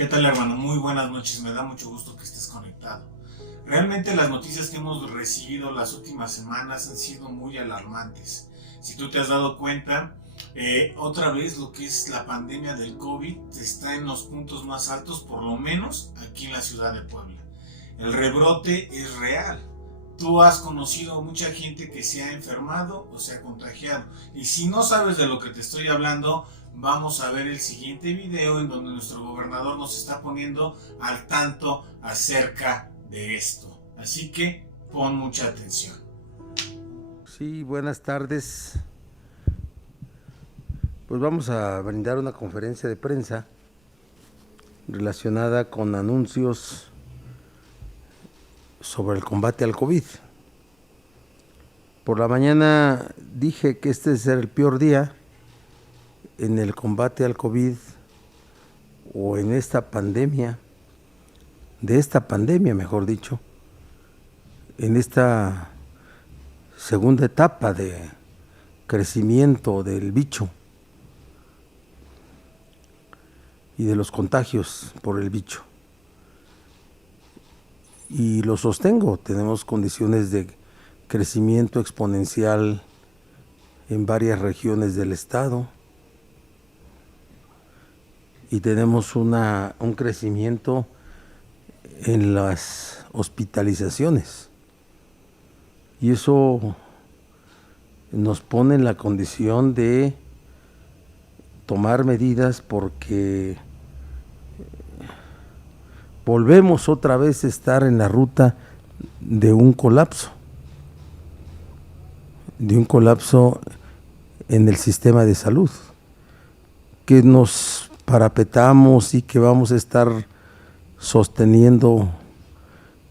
¿Qué tal, hermano? Muy buenas noches, me da mucho gusto que estés conectado. Realmente las noticias que hemos recibido las últimas semanas han sido muy alarmantes. Si tú te has dado cuenta, otra vez lo que es la pandemia del COVID está en los puntos más altos, por lo menos aquí en la ciudad de Puebla. El rebrote es real. Tú has conocido mucha gente que se ha enfermado o se ha contagiado. Y si no sabes de lo que te estoy hablando, vamos a ver el siguiente video en donde nuestro gobernador nos está poniendo al tanto acerca de esto. Así que pon mucha atención. Sí, buenas tardes. Pues vamos a brindar una conferencia de prensa relacionada con anuncios sobre el combate al COVID. Por la mañana dije que este es el peor día en el combate al COVID o en esta pandemia, mejor dicho, en esta segunda etapa de crecimiento del bicho y de los contagios por el bicho. Y lo sostengo, tenemos condiciones de crecimiento exponencial en varias regiones del estado y tenemos un crecimiento en las hospitalizaciones, y eso nos pone en la condición de tomar medidas porque volvemos otra vez a estar en la ruta de un colapso en el sistema de salud, que nos parapetamos y que vamos a estar sosteniendo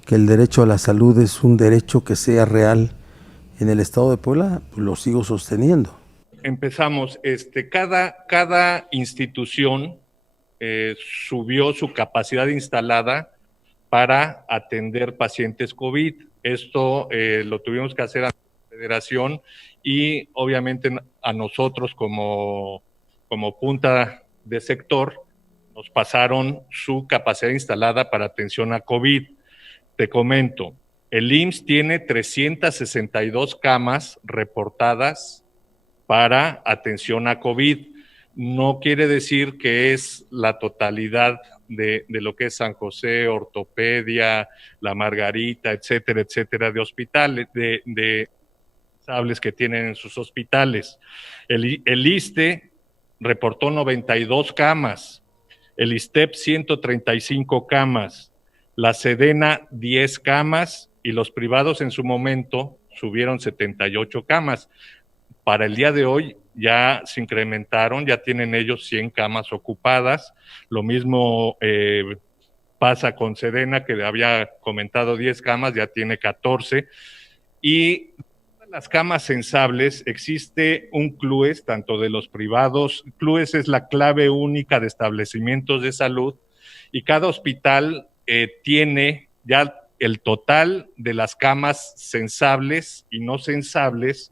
que el derecho a la salud es un derecho que sea real en el estado de Puebla. Pues lo sigo sosteniendo. Empezamos, cada institución subió su capacidad instalada para atender pacientes COVID. Esto lo tuvimos que hacer a la Federación y obviamente a nosotros como punta de sector nos pasaron su capacidad instalada para atención a COVID. Te comento, el IMSS tiene 362 camas reportadas para atención a COVID. No quiere decir que es la totalidad de lo que es San José, ortopedia, la Margarita, etcétera, etcétera, de hospitales, de sables que tienen en sus hospitales. El ISSSTE reportó 92 camas, el ISTEP 135 camas, la Sedena 10 camas y los privados en su momento subieron 78 camas. Para el día de hoy ya se incrementaron, ya tienen ellos 100 camas ocupadas. Lo mismo pasa con Sedena, que había comentado 10 camas, ya tiene 14. Y las camas sensables, existe un CLUES, tanto de los privados. CLUES es la clave única de establecimientos de salud, y cada hospital tiene ya el total de las camas sensables y no sensables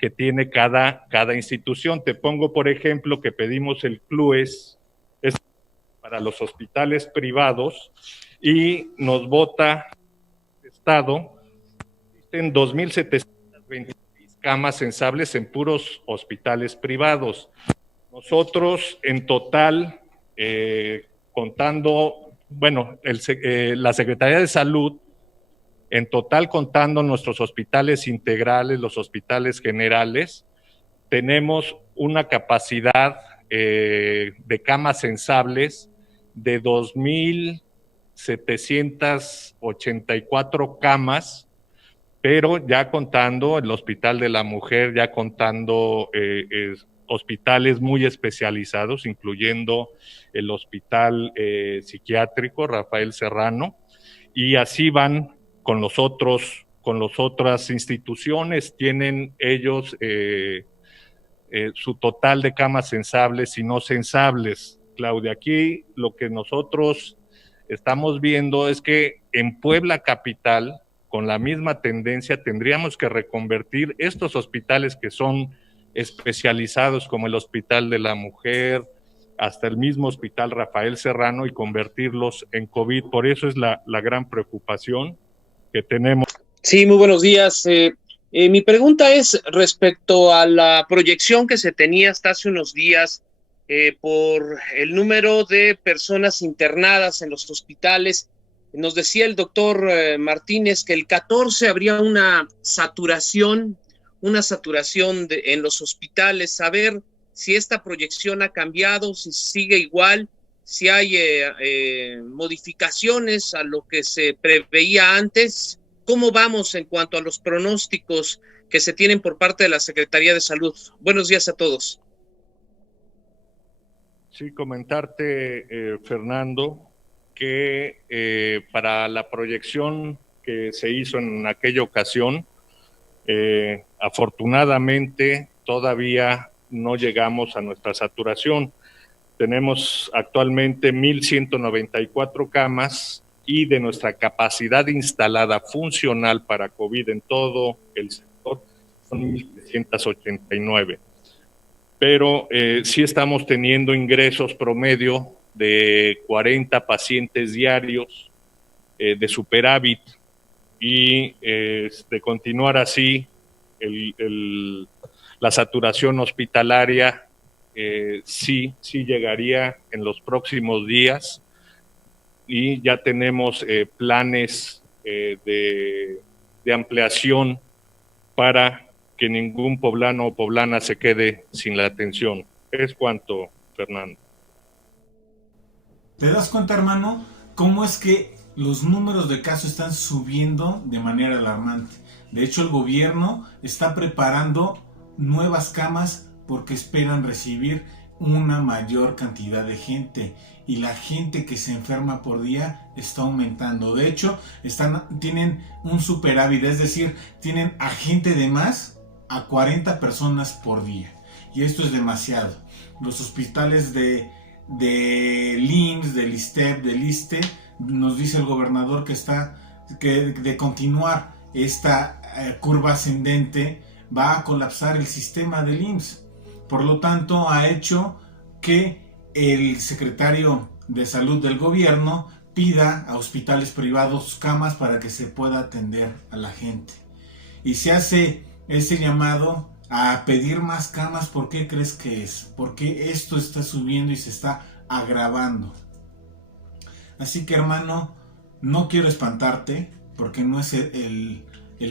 que tiene cada institución. Te pongo, por ejemplo, que pedimos el CLUES para los hospitales privados y nos vota el Estado en 2,726 camas sensables en puros hospitales privados. Nosotros en total, contando, bueno, la Secretaría de Salud, en total contando nuestros hospitales integrales, los hospitales generales, tenemos una capacidad de camas sensables de 2,784 camas, pero ya contando el Hospital de la Mujer, ya contando hospitales muy especializados, incluyendo el Hospital Psiquiátrico Rafael Serrano, y así van con las otras instituciones. Tienen ellos su total de camas sensables y no sensables. Claudia, aquí lo que nosotros estamos viendo es que en Puebla capital, con la misma tendencia, tendríamos que reconvertir estos hospitales que son especializados, como el Hospital de la Mujer, hasta el mismo Hospital Rafael Serrano y convertirlos en COVID. Por eso es la gran preocupación que tenemos. Sí, muy buenos días. Mi pregunta es respecto a la proyección que se tenía hasta hace unos días por el número de personas internadas en los hospitales. Nos decía el doctor Martínez que el 14 habría una saturación en los hospitales. Saber si esta proyección ha cambiado, si sigue igual, si hay modificaciones a lo que se preveía antes. ¿Cómo vamos en cuanto a los pronósticos que se tienen por parte de la Secretaría de Salud? Buenos días a todos. Sí, comentarte, Fernando, que para la proyección que se hizo en aquella ocasión, afortunadamente todavía no llegamos a nuestra saturación. Tenemos actualmente 1,194 camas y de nuestra capacidad instalada funcional para COVID en todo el sector son 1,389. Pero sí estamos teniendo ingresos promedio de 40 pacientes diarios de superávit, y de continuar así la saturación hospitalaria sí llegaría en los próximos días, y ya tenemos planes de ampliación para que ningún poblano o poblana se quede sin la atención. Es cuanto, Fernando. ¿Te das cuenta, hermano, cómo es que los números de casos están subiendo de manera alarmante? De hecho, el gobierno está preparando nuevas camas porque esperan recibir una mayor cantidad de gente, y la gente que se enferma por día está aumentando. De hecho, tienen un superávit, es decir, tienen a gente de más a 40 personas por día, y esto es demasiado. Los hospitales de IMSS, del ISSSTE, del ISSSTE, nos dice el gobernador que de continuar esta curva ascendente va a colapsar el sistema del IMSS. Por lo tanto, ha hecho que el secretario de Salud del gobierno pida a hospitales privados camas para que se pueda atender a la gente. Y se hace ese llamado a pedir más camas. ¿Por qué crees que es? Porque esto está subiendo y se está agravando. Así que, hermano, no quiero espantarte, porque no es el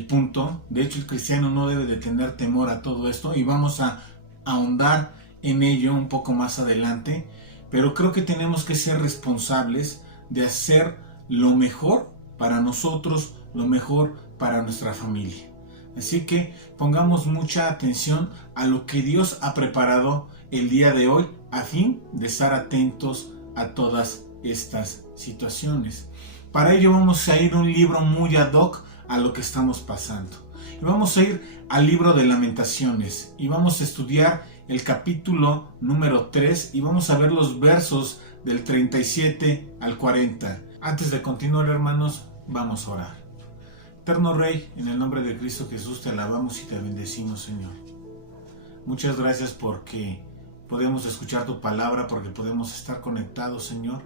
punto. De hecho, el cristiano no debe de tener temor a todo esto, y vamos a ahondar en ello un poco más adelante. Pero creo que tenemos que ser responsables de hacer lo mejor para nosotros, lo mejor para nuestra familia. Así que pongamos mucha atención a lo que Dios ha preparado el día de hoy, a fin de estar atentos a todas estas situaciones. Para ello vamos a ir a un libro muy ad hoc a lo que estamos pasando. Y vamos a ir al libro de Lamentaciones y vamos a estudiar el capítulo número 3 y vamos a ver los versos del 37 al 40. Antes de continuar, hermanos, vamos a orar. Eterno Rey, en el nombre de Cristo Jesús te alabamos y te bendecimos, Señor. Muchas gracias porque podemos escuchar tu palabra, porque podemos estar conectados, Señor.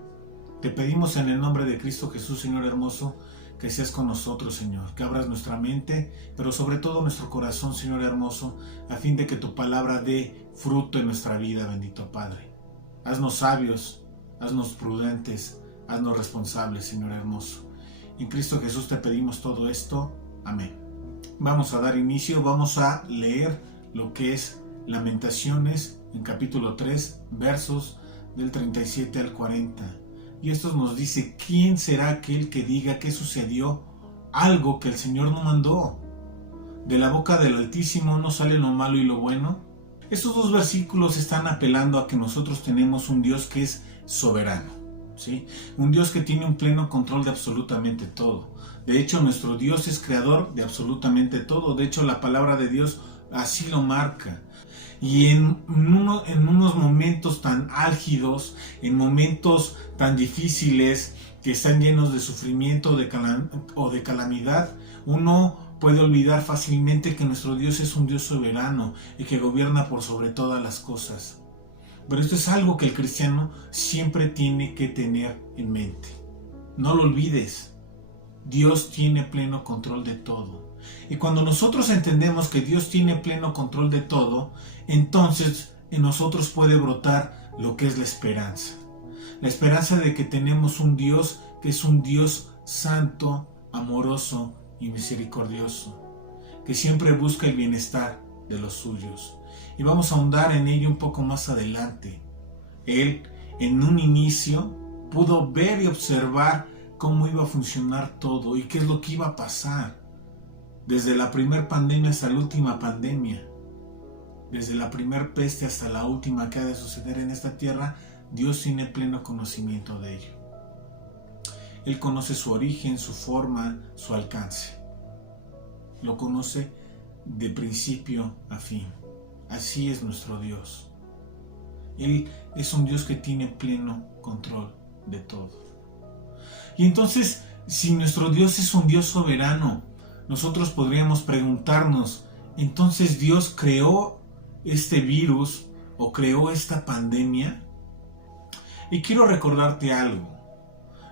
Te pedimos en el nombre de Cristo Jesús, Señor hermoso, que seas con nosotros, Señor, que abras nuestra mente, pero sobre todo nuestro corazón, Señor hermoso, a fin de que tu palabra dé fruto en nuestra vida, bendito Padre. Haznos sabios, haznos prudentes, haznos responsables, Señor hermoso. En Cristo Jesús te pedimos todo esto. Amén. Vamos a dar inicio, vamos a leer lo que es Lamentaciones en capítulo 3, versos del 37 al 40. Y esto nos dice: ¿quién será aquel que diga que sucedió algo que el Señor no mandó? De la boca del Altísimo no sale lo malo y lo bueno. Estos dos versículos están apelando a que nosotros tenemos un Dios que es soberano, ¿sí? Un Dios que tiene un pleno control de absolutamente todo. De hecho, nuestro Dios es creador de absolutamente todo. De hecho, la palabra de Dios así lo marca. Y en unos momentos tan álgidos, en momentos tan difíciles que están llenos de sufrimiento o de calamidad, uno puede olvidar fácilmente que nuestro Dios es un Dios soberano y que gobierna por sobre todas las cosas. Pero esto es algo que el cristiano siempre tiene que tener en mente. No lo olvides. Dios tiene pleno control de todo. Y cuando nosotros entendemos que Dios tiene pleno control de todo, entonces en nosotros puede brotar lo que es la esperanza. La esperanza de que tenemos un Dios que es un Dios santo, amoroso y misericordioso, que siempre busca el bienestar de los suyos. Y vamos a ahondar en ello un poco más adelante. Él, en un inicio, pudo ver y observar cómo iba a funcionar todo y qué es lo que iba a pasar. Desde la primera pandemia hasta la última pandemia, desde la primera peste hasta la última que ha de suceder en esta tierra, Dios tiene pleno conocimiento de ello. Él conoce su origen, su forma, su alcance. Lo conoce de principio a fin. Así es nuestro Dios. Él es un Dios que tiene pleno control de todo. Y entonces, si nuestro Dios es un Dios soberano, nosotros podríamos preguntarnos, ¿entonces Dios creó este virus o creó esta pandemia? Y quiero recordarte algo.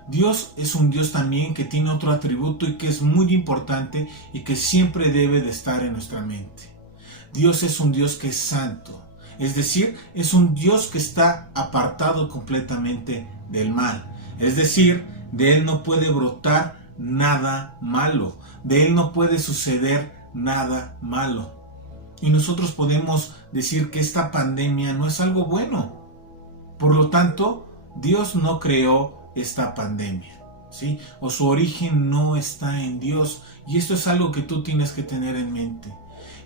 Dios es un Dios también que tiene otro atributo y que es muy importante y que siempre debe de estar en nuestra mente. Dios es un Dios que es santo, es decir, es un Dios que está apartado completamente del mal. Es decir, de Él no puede brotar nada malo, de Él no puede suceder nada malo. Y nosotros podemos decir que esta pandemia no es algo bueno. Por lo tanto, Dios no creó esta pandemia, ¿sí? O su origen no está en Dios, y esto es algo que tú tienes que tener en mente.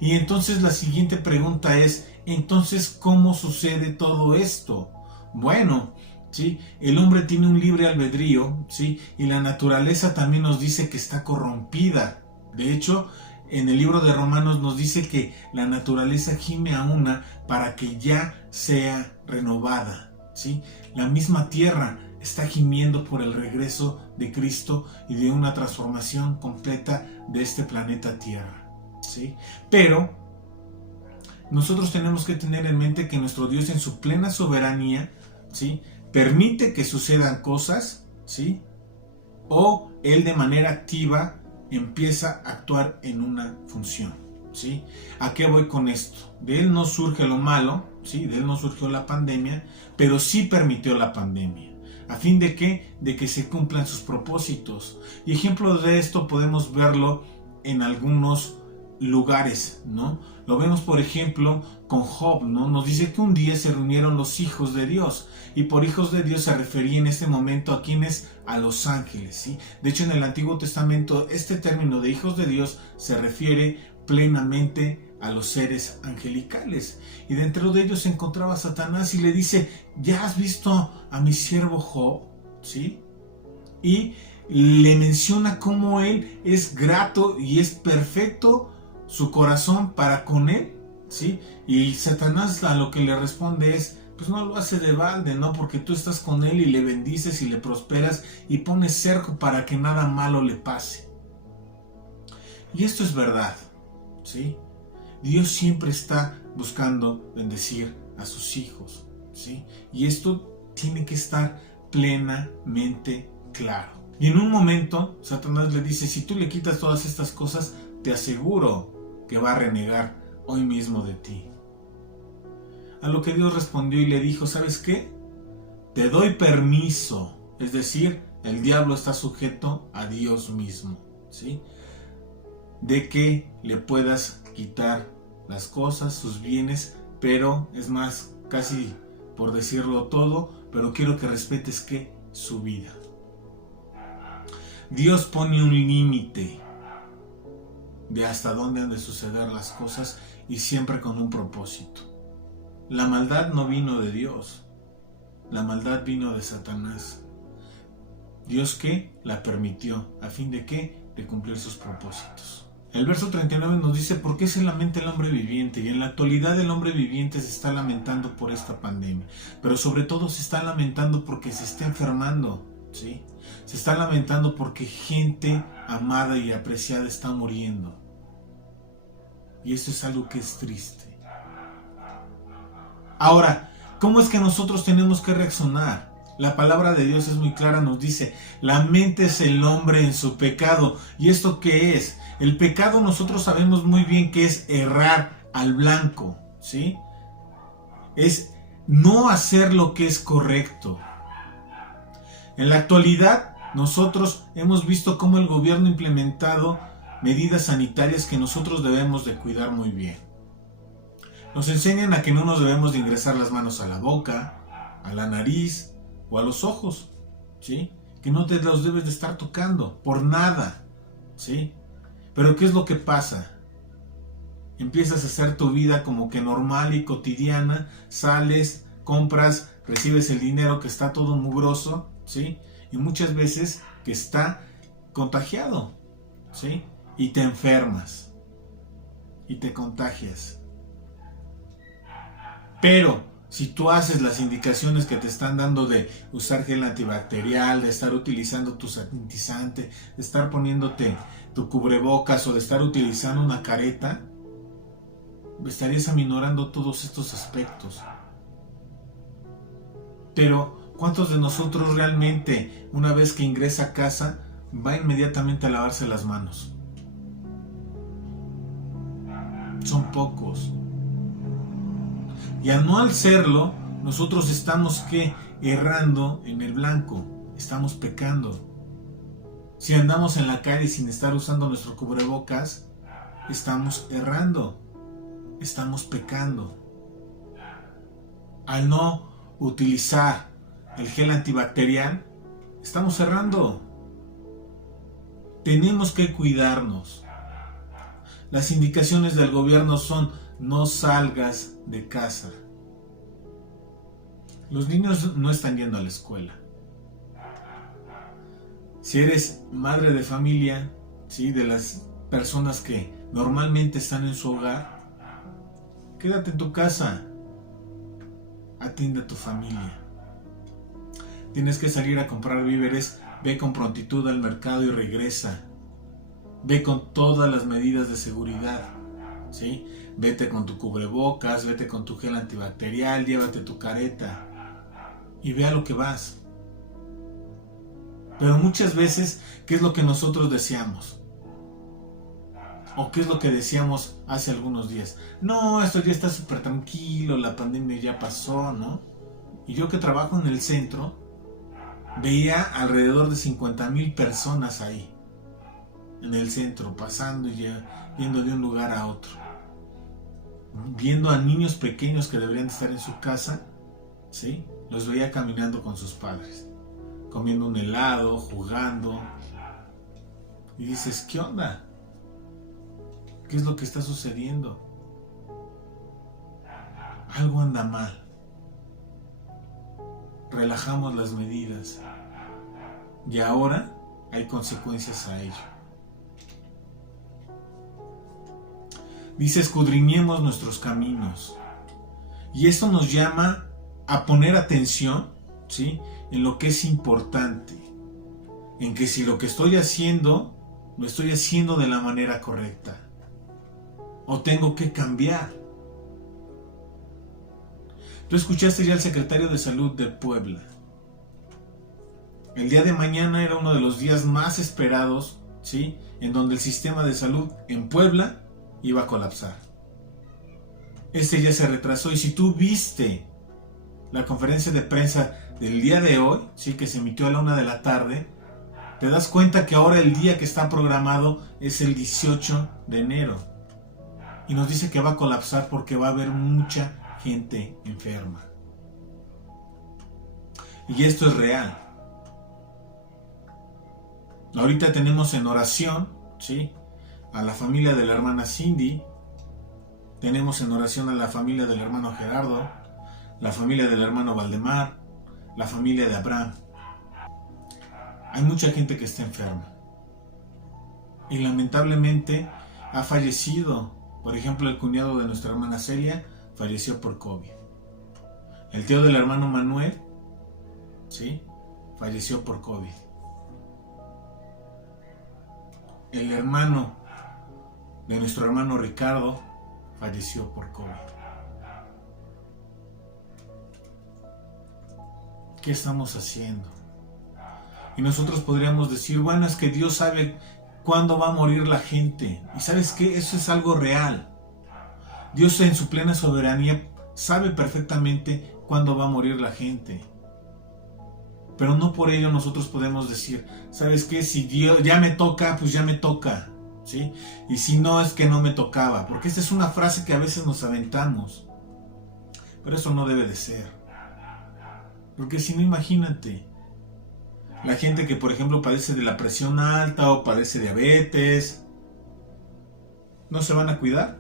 Y entonces la siguiente pregunta es, entonces, ¿cómo sucede todo esto? Bueno, ¿sí? El hombre tiene un libre albedrío, ¿sí? Y la naturaleza también nos dice que está corrompida. De hecho, en el libro de Romanos nos dice que la naturaleza gime a una para que ya sea renovada, ¿sí? La misma tierra está gimiendo por el regreso de Cristo y de una transformación completa de este planeta Tierra, ¿sí? Pero nosotros tenemos que tener en mente que nuestro Dios en su plena soberanía, ¿sí?, permite que sucedan cosas, ¿sí?, o Él de manera activa empieza a actuar en una función, ¿sí? ¿A qué voy con esto? De Él no surge lo malo, ¿sí? De Él no surgió la pandemia, pero sí permitió la pandemia. ¿A fin de qué? De que se cumplan sus propósitos. Y ejemplos de esto podemos verlo en algunos lugares, ¿no? Lo vemos, por ejemplo, con Job, ¿no? Nos dice que un día se reunieron los hijos de Dios. Y por hijos de Dios se refería en este momento a quienes, a los ángeles, ¿sí? De hecho, en el Antiguo Testamento, este término de hijos de Dios se refiere plenamente a los seres angelicales. Y dentro de ellos se encontraba Satanás y le dice, ¿ya has visto a mi siervo Job? ¿Sí? Y le menciona cómo él es grato y es perfecto su corazón para con él, ¿sí? Y Satanás a lo que le responde es, pues no lo hace de balde, ¿no? Porque tú estás con él y le bendices y le prosperas y pones cerco para que nada malo le pase. Y esto es verdad, ¿sí? Dios siempre está buscando bendecir a sus hijos, ¿sí? Y esto tiene que estar plenamente claro. Y en un momento, Satanás le dice, si tú le quitas todas estas cosas, te aseguro que va a renegar hoy mismo de ti. A lo que Dios respondió y le dijo, ¿sabes qué? Te doy permiso. Es decir, el diablo está sujeto a Dios mismo, ¿sí? De que le puedas quitar las cosas, sus bienes, pero es más, casi por decirlo todo, pero quiero que respetes que su vida. Dios pone un límite de hasta dónde han de suceder las cosas y siempre con un propósito. La maldad no vino de Dios, la maldad vino de Satanás. ¿Dios qué? La permitió, ¿a fin de qué? De cumplir sus propósitos. El verso 39 nos dice, ¿por qué se lamenta el hombre viviente? Y en la actualidad el hombre viviente se está lamentando por esta pandemia, pero sobre todo se está lamentando porque se está enfermando, ¿sí? Se está lamentando porque gente amada y apreciada está muriendo. Y esto es algo que es triste. Ahora, ¿Cómo es que nosotros tenemos que reaccionar? La palabra de Dios es muy clara, nos dice, laméntese el hombre en su pecado. ¿Y esto qué es? El pecado nosotros sabemos muy bien que es errar al blanco, ¿sí? Es no hacer lo que es correcto. En la actualidad, nosotros hemos visto cómo el gobierno ha implementado medidas sanitarias que nosotros debemos de cuidar muy bien. Nos enseñan a que no nos debemos de ingresar las manos a la boca, a la nariz o a los ojos, ¿sí? Que no te los debes de estar tocando por nada, ¿sí? Pero ¿qué es lo que pasa? Empiezas a hacer tu vida como que normal y cotidiana, sales, compras, recibes el dinero que está todo mugroso, ¿sí? Y muchas veces que está contagiado, ¿sí? Y te enfermas y te contagias. Pero si tú haces las indicaciones que te están dando de usar gel antibacterial, de estar utilizando tu sanitizante, de estar poniéndote tu cubrebocas o de estar utilizando una careta, estarías aminorando todos estos aspectos. Pero ¿cuántos de nosotros realmente, una vez que ingresa a casa, va inmediatamente a lavarse las manos? Son pocos. Y al no hacerlo, nosotros estamos ¿qué? Errando en el blanco, estamos pecando. Si andamos en la calle sin estar usando nuestro cubrebocas, estamos errando, estamos pecando. Al no utilizar el gel antibacterial, estamos errando. Tenemos que cuidarnos. Las indicaciones del gobierno son: no salgas de casa. Los niños no están yendo a la escuela. Si eres madre de familia, ¿sí? De las personas que normalmente están en su hogar, quédate en tu casa. Atiende a tu familia. Tienes que salir a comprar víveres, ve con prontitud al mercado y regresa. Ve con todas las medidas de seguridad, ¿sí? Vete con tu cubrebocas, vete con tu gel antibacterial, llévate tu careta y ve a lo que vas. Pero muchas veces, ¿qué es lo que nosotros deseamos? ¿O qué es lo que decíamos hace algunos días? No, esto ya está súper tranquilo, la pandemia ya pasó, ¿no? Y yo que trabajo en el centro, veía alrededor de 50,000 personas ahí, en el centro, pasando y yendo de un lugar a otro. Viendo a niños pequeños que deberían estar en su casa, ¿sí? Los veía caminando con sus padres, comiendo un helado, jugando. Y dices, ¿qué onda? ¿Qué es lo que está sucediendo? Algo anda mal. Relajamos las medidas y ahora hay consecuencias a ello. Dice, escudriñemos nuestros caminos. Y esto nos llama a poner atención, ¿sí? En lo que es importante. En que si lo que estoy haciendo, lo estoy haciendo de la manera correcta. O tengo que cambiar. Tú escuchaste ya al secretario de Salud de Puebla. El día de mañana era uno de los días más esperados, ¿sí? En donde el sistema de salud en Puebla iba a colapsar. Este ya se retrasó. Y si tú viste la conferencia de prensa del día de hoy, ¿sí? Que se emitió a la 1 de la tarde, te das cuenta que ahora el día que está programado es el 18 de enero. Y nos dice que va a colapsar porque va a haber mucha gente enferma. Y esto es real. Ahorita tenemos en oración, ¿sí? A la familia de la hermana Cindy. Tenemos en oración a la familia del hermano Gerardo, la familia del hermano Valdemar, la familia de Abraham. Hay mucha gente que está enferma. Y lamentablemente ha fallecido. Por ejemplo, el cuñado de nuestra hermana Celia falleció por COVID. El tío del hermano Manuel, ¿sí? Falleció por COVID. El hermano de nuestro hermano Ricardo falleció por COVID. ¿Qué estamos haciendo? Y nosotros podríamos decir, bueno, es que Dios sabe cuándo va a morir la gente. Y ¿sabes qué? Eso es algo real. Dios en su plena soberanía sabe perfectamente cuándo va a morir la gente. Pero no por ello nosotros podemos decir, ¿sabes qué? Si Dios ya me toca, pues ya me toca, ¿sí? Y si no, es que no me tocaba. Porque esta es una frase que a veces nos aventamos. Pero eso no debe de ser. Porque si no, imagínate. La gente que, por ejemplo, padece de la presión alta o padece diabetes, ¿no se van a cuidar?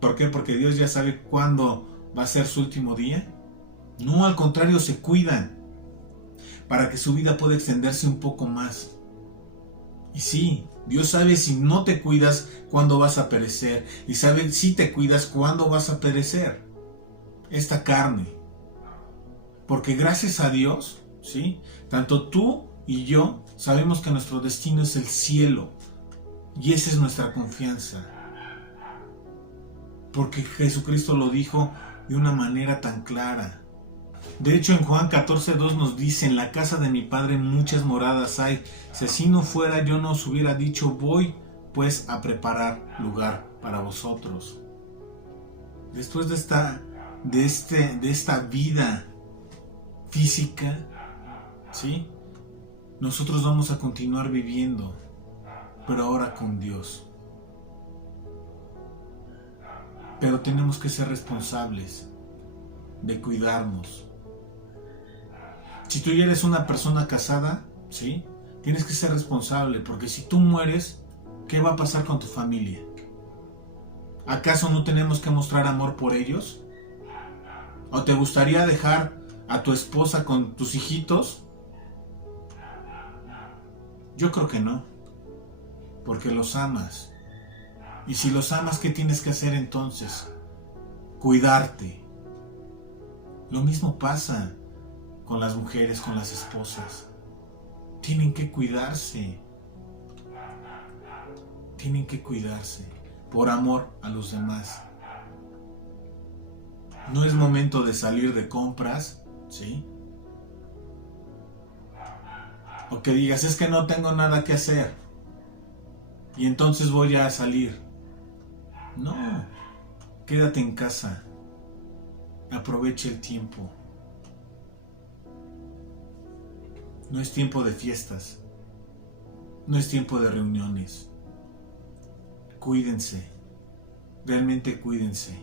¿Por qué? Porque Dios ya sabe cuándo va a ser su último día. No, al contrario, se cuidan para que su vida pueda extenderse un poco más. Y sí, Dios sabe si no te cuidas cuándo vas a perecer, y sabe si te cuidas cuándo vas a perecer. Esta carne. Porque gracias a Dios, ¿sí? Tanto tú y yo sabemos que nuestro destino es el cielo. Y esa es nuestra confianza. Porque Jesucristo lo dijo de una manera tan clara. De hecho, en Juan 14:2 nos dice, en la casa de mi Padre muchas moradas hay. Si así no fuera, yo no os hubiera dicho, voy pues a preparar lugar para vosotros. Después de esta vida física, ¿sí? Nosotros vamos a continuar viviendo, pero ahora con Dios. Pero tenemos que ser responsables de cuidarnos. Si tú ya eres una persona casada, ¿sí? Tienes que ser responsable, porque si tú mueres, ¿qué va a pasar con tu familia? ¿Acaso no tenemos que mostrar amor por ellos? ¿O te gustaría dejar a tu esposa con tus hijitos? Yo creo que no, porque los amas. Y si los amas, ¿qué tienes que hacer entonces? Cuidarte. Lo mismo pasa con las mujeres, con las esposas. Tienen que cuidarse. Tienen que cuidarse por amor a los demás. No es momento de salir de compras, ¿sí? O que digas, es que no tengo nada que hacer y entonces voy a salir. No, quédate en casa. Aprovecha el tiempo. No es tiempo de fiestas. No es tiempo de reuniones. Cuídense. Realmente cuídense.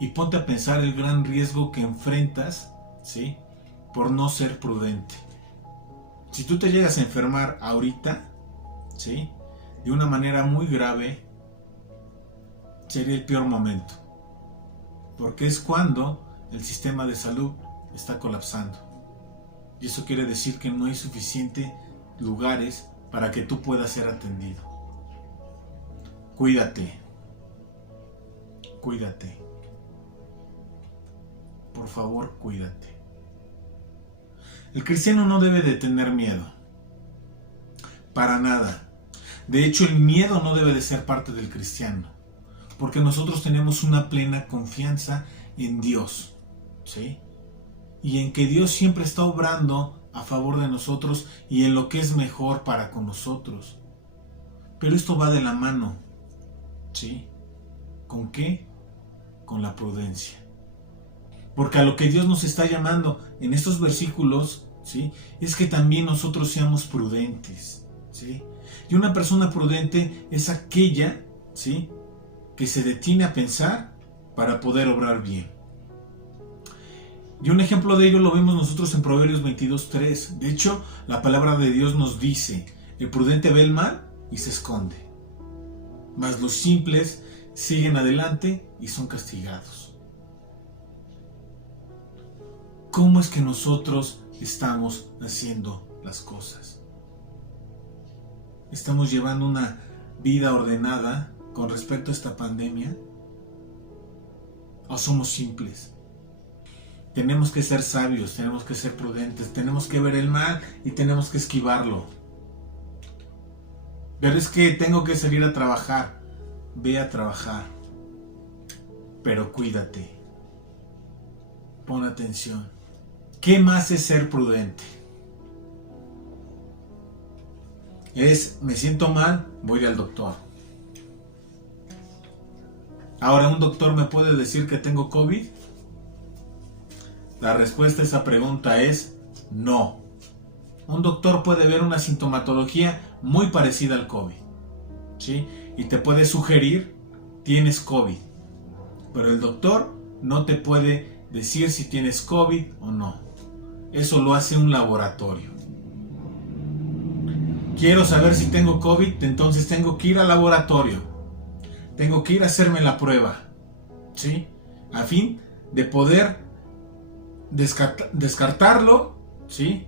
Y ponte a pensar el gran riesgo que enfrentas, ¿sí? Por no ser prudente. Si tú te llegas a enfermar ahorita, ¿sí? De una manera muy grave, sería el peor momento. Porque es cuando el sistema de salud está colapsando. Y eso quiere decir que no hay suficientes lugares para que tú puedas ser atendido. Cuídate. Cuídate. Por favor, cuídate. El cristiano no debe de tener miedo. Para nada. De hecho, el miedo no debe de ser parte del cristiano. Porque nosotros tenemos una plena confianza en Dios, ¿sí? Y en que Dios siempre está obrando a favor de nosotros y en lo que es mejor para con nosotros. Pero esto va de la mano, ¿sí? ¿Con qué? Con la prudencia. Porque a lo que Dios nos está llamando en estos versículos, ¿sí? Es que también nosotros seamos prudentes, ¿sí? Y una persona prudente es aquella, ¿sí? Que se detiene a pensar para poder obrar bien. Y un ejemplo de ello lo vemos nosotros en Proverbios 22:3. De hecho, la palabra de Dios nos dice, el prudente ve el mal y se esconde, mas los simples siguen adelante y son castigados. ¿Cómo es que nosotros estamos haciendo las cosas? ¿Estamos llevando una vida ordenada con respecto a esta pandemia? ¿O somos simples? Tenemos que ser sabios, tenemos que ser prudentes, tenemos que ver el mal y tenemos que esquivarlo. Pero es que tengo que salir a trabajar. Ve a trabajar, pero cuídate. Pon atención. ¿Qué más es ser prudente? Me siento mal, voy al doctor. Ahora, ¿un doctor me puede decir que tengo COVID? La respuesta a esa pregunta es no. Un doctor puede ver una sintomatología muy parecida al COVID, ¿sí? Y te puede sugerir, tienes COVID. Pero el doctor no te puede decir si tienes COVID o no. Eso lo hace un laboratorio. Quiero saber si tengo COVID, entonces tengo que ir al laboratorio. Tengo que ir a hacerme la prueba, ¿sí? A fin de poder descartarlo, ¿sí?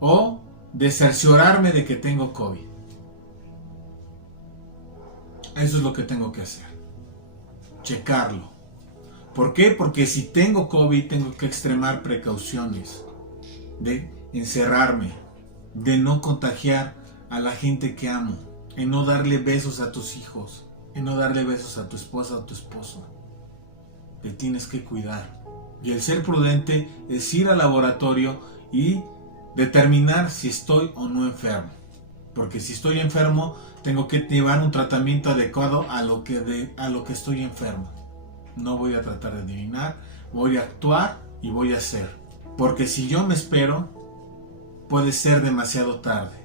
O de cerciorarme de que tengo COVID. Eso es lo que tengo que hacer. Checarlo. ¿Por qué? Porque si tengo COVID tengo que extremar precauciones. De encerrarme. De no contagiar a la gente que amo. En no darle besos a tus hijos. En no darle besos a tu esposa o a tu esposo. Te tienes que cuidar. Y el ser prudente es ir al laboratorio y determinar si estoy o no enfermo. Porque si estoy enfermo, tengo que llevar un tratamiento adecuado a lo que estoy enfermo. No voy a tratar de adivinar, voy a actuar y voy a hacer. Porque si yo me espero, puede ser demasiado tarde.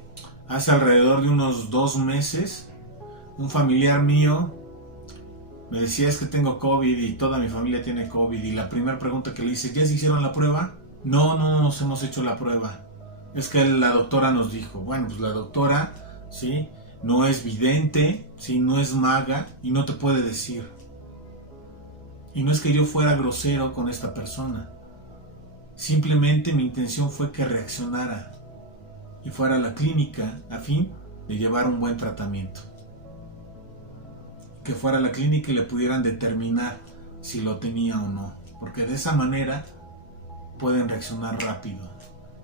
Hace alrededor de unos 2 meses, un familiar mío me decía, es que tengo COVID y toda mi familia tiene COVID. Y la primera pregunta que le hice, ¿ya se hicieron la prueba? No nos hemos hecho la prueba. Es que la doctora nos dijo. Bueno, pues la doctora, ¿sí? No es vidente, ¿sí? No es maga y no te puede decir. Y no es que yo fuera grosero con esta persona. Simplemente mi intención fue que reaccionara y fuera a la clínica a fin de llevar un buen tratamiento. Que fuera a la clínica y le pudieran determinar si lo tenía o no. Porque de esa manera pueden reaccionar rápido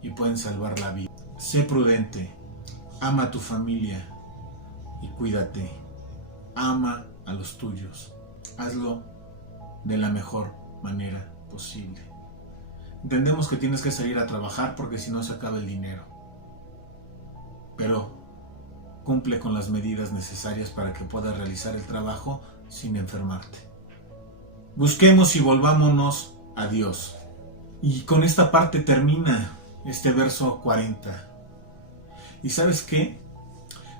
y pueden salvar la vida. Sé prudente, ama a tu familia y cuídate. Ama a los tuyos. Hazlo de la mejor manera posible. Entendemos que tienes que salir a trabajar porque si no se acaba el dinero. Pero cumple con las medidas necesarias para que puedas realizar el trabajo sin enfermarte. Busquemos y volvámonos a Dios. Y con esta parte termina este verso 40. ¿Y sabes qué?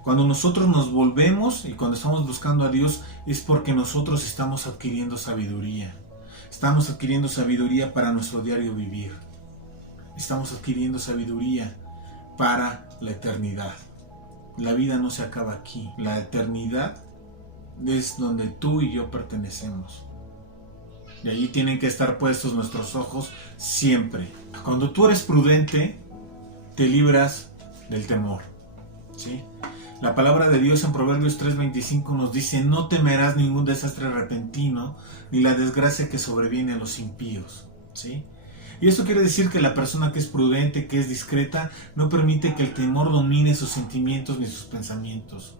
Cuando nosotros nos volvemos y cuando estamos buscando a Dios es porque nosotros estamos adquiriendo sabiduría. Estamos adquiriendo sabiduría para nuestro diario vivir. Estamos adquiriendo sabiduría para la eternidad. La vida no se acaba aquí. La eternidad es donde tú y yo pertenecemos. Y allí tienen que estar puestos nuestros ojos siempre. Cuando tú eres prudente, te libras del temor, ¿sí? La palabra de Dios en Proverbios 3:25 nos dice: no temerás ningún desastre repentino, ni la desgracia que sobreviene a los impíos, ¿sí? Y eso quiere decir que la persona que es prudente, que es discreta, no permite que el temor domine sus sentimientos ni sus pensamientos.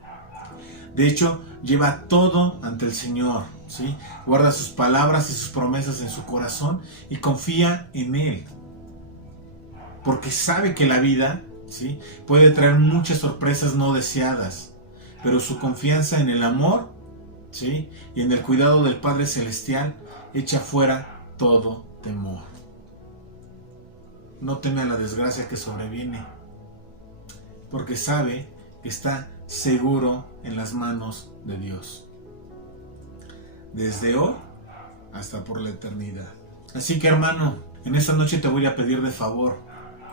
De hecho, lleva todo ante el Señor, ¿sí? Guarda sus palabras y sus promesas en su corazón y confía en Él. Porque sabe que la vida, ¿sí?, puede traer muchas sorpresas no deseadas, pero su confianza en el amor, ¿sí?, y en el cuidado del Padre Celestial echa fuera todo temor. No teme a la desgracia que sobreviene, porque sabe que está seguro en las manos de Dios, desde hoy hasta por la eternidad. Así que, hermano, en esta noche te voy a pedir de favor,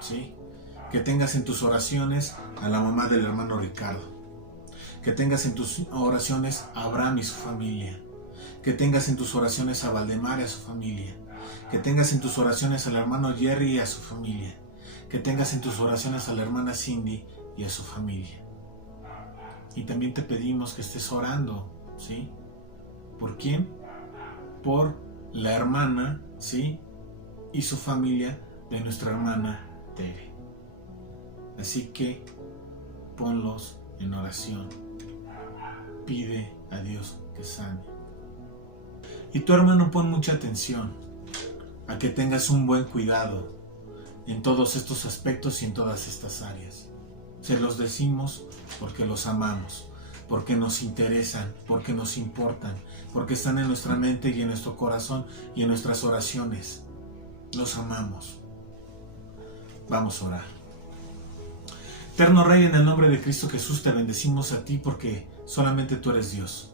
¿sí?, que tengas en tus oraciones a la mamá del hermano Ricardo, que tengas en tus oraciones a Abraham y su familia, que tengas en tus oraciones a Valdemar y a su familia, que tengas en tus oraciones al hermano Jerry y a su familia, que tengas en tus oraciones a la hermana Cindy y a su familia. Y también te pedimos que estés orando, ¿sí? ¿Por quién? Por la hermana, ¿sí?, y su familia de nuestra hermana Tere. Así que ponlos en oración. Pide a Dios que sane. Y tu hermano, pon mucha atención. a que tengas un buen cuidado en todos estos aspectos y en todas estas áreas. Se los decimos porque los amamos, porque nos interesan, porque nos importan, porque están en nuestra mente y en nuestro corazón y en nuestras oraciones. Los amamos. Vamos a orar. Eterno Rey, en el nombre de Cristo Jesús te bendecimos a ti porque solamente tú eres Dios.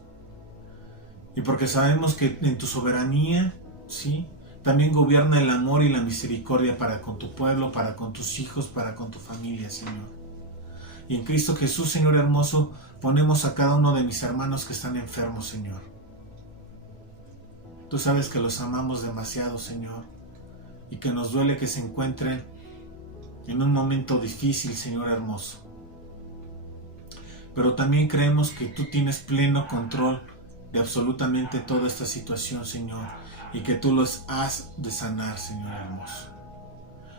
Y porque sabemos que en tu soberanía, sí, también gobierna el amor y la misericordia para con tu pueblo, para con tus hijos, para con tu familia, Señor. Y en Cristo Jesús, Señor hermoso, ponemos a cada uno de mis hermanos que están enfermos, Señor. Tú sabes que los amamos demasiado, Señor, y que nos duele que se encuentren en un momento difícil, Señor hermoso. Pero también creemos que tú tienes pleno control de absolutamente toda esta situación, Señor, y que tú los has de sanar, Señor hermoso.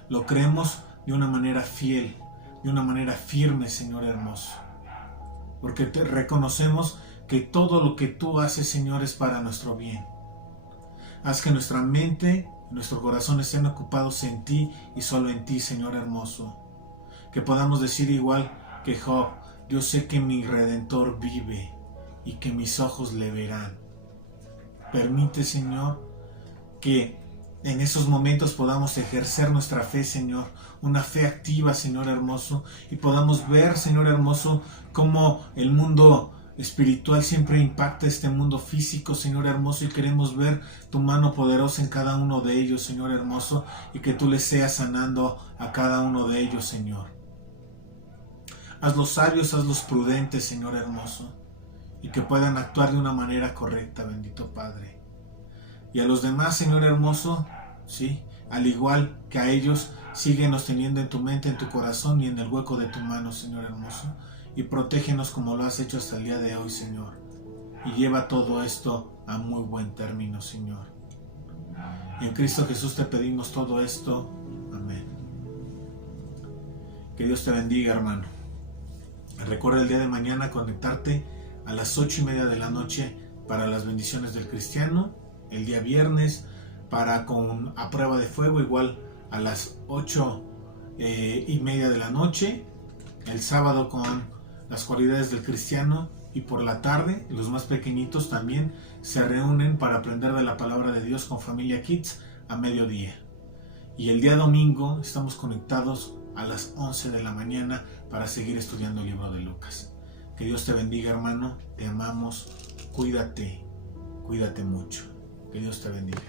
Lo creemos de una manera fiel, de una manera firme, Señor hermoso, porque te reconocemos que todo lo que tú haces, Señor, es para nuestro bien. Haz que nuestra mente y nuestro corazón estén ocupados en ti y solo en ti, Señor hermoso. Que podamos decir igual que Job: yo sé que mi Redentor vive y que mis ojos le verán. Permite, Señor, que en esos momentos podamos ejercer nuestra fe, Señor, una fe activa, Señor hermoso, y podamos ver, Señor hermoso, cómo el mundo espiritual siempre impacta este mundo físico, Señor hermoso, y queremos ver tu mano poderosa en cada uno de ellos, Señor hermoso, y que tú les seas sanando a cada uno de ellos, Señor. Hazlos sabios, hazlos prudentes, Señor hermoso, y que puedan actuar de una manera correcta, bendito Padre. Y a los demás, Señor hermoso, sí, al igual que a ellos, síguenos teniendo en tu mente, en tu corazón y en el hueco de tu mano, Señor hermoso, y protégenos como lo has hecho hasta el día de hoy, Señor, y lleva todo esto a muy buen término, Señor. En Cristo Jesús te pedimos todo esto. Amén. Que Dios te bendiga, hermano. Recuerda el día de mañana conectarte a las 8:30 de la noche para las bendiciones del cristiano. El día viernes para con a prueba de fuego, igual a las 8:30 de la noche. El sábado con las cualidades del cristiano, y por la tarde los más pequeñitos también se reúnen para aprender de la palabra de Dios con Familia Kids a mediodía. Y el día domingo estamos conectados a las 11 de la mañana para seguir estudiando el libro de Lucas. Que Dios te bendiga, hermano, te amamos, cuídate mucho. Que Dios te bendiga.